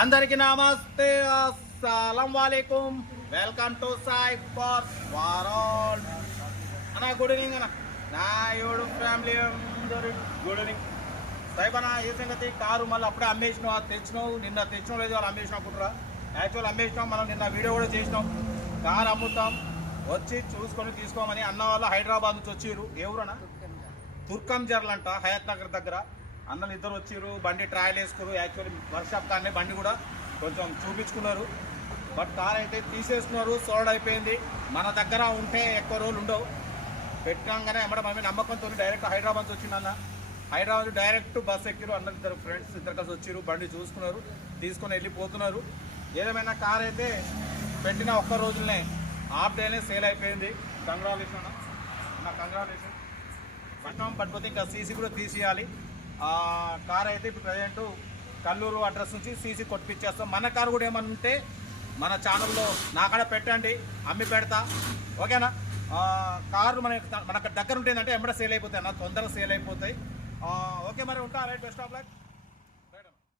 అందరికి నమస్తే అస్సలం వాలేకుం. Welcome to Sai far world. అన్న గుడ్ ఈవినింగ్ అన్న. నా ఏడు ఫ్యామిలీ గుడ్ ఈవినింగ్. సాయిబ్ అన్న ఏ సంగతి? కారు మళ్ళీ అప్పుడే అమ్మేసినావు? అది తెచ్చినావు? నిన్న తెచ్చినావు లేదు వాళ్ళు అమ్మేసినావు? కుట్రా యాక్చువల్ అమ్మేసినాం మనం నిన్న వీడియో కూడా చేసినాం. కారు అమ్ముతాం వచ్చి చూసుకొని తీసుకోమని అన్న వాళ్ళు హైదరాబాద్ నుంచి వచ్చిర్రు. ఎవరన్నా తుర్కం జర్లంట హయత్ నగర్ దగ్గర. అన్నలు ఇద్దరు వచ్చిర్రు బండి ట్రయల్ వేసుకున్నారు యాక్చువల్లీ వర్క్షాప్ కానీ బండి కూడా కొంచెం చూపించుకున్నారు. బట్ కార్ అయితే తీసేసుకున్నారు సోల్డ్ అయిపోయింది. మన దగ్గర ఉంటే ఎక్కువ రోజులు ఉండవు. పెట్టాగానే ఎమ్మడ మమ్మీ నమ్మకంతో డైరెక్ట్ హైదరాబాద్ నుంచి వచ్చింది అన్న. హైదరాబాద్ డైరెక్ట్ బస్ ఎక్కిరు అందరు ఇద్దరు ఫ్రెండ్స్ ఇద్దరు కలిసి వచ్చారు బండి చూసుకున్నారు తీసుకొని వెళ్ళిపోతున్నారు. ఏదేమైనా కార్ అయితే పెట్టిన ఒక్క రోజులనే హాఫ్ డేనే సేల్ అయిపోయింది. కంగ్రాచులేషన్ అన్న. కంగ్రాచులేషన్ పట్టణం పడిపోతే ఇంకా సీసీ కూడా తీసేయాలి. కార్ అయితే ఇప్పుడు ప్రజెంట్ కల్లూరు అడ్రస్ నుంచి సీసీ కొట్టిపించేస్తాం మన కార్ కూడా ఏమనుంటే ఉంటే మన ఛానల్లో నాకాడ పెట్టండి అమ్మి పెడతా. ఓకేనా? కారు కార్లు మన మనకు దగ్గర ఉంటుందంటే ఎమ్మడ సేల్ అయిపోతాయి నా తొందరగా సేల్ అయిపోతాయి. ఓకే మరి ఉంటా రైట్ బెస్ట్ ఆఫ్ లైక్.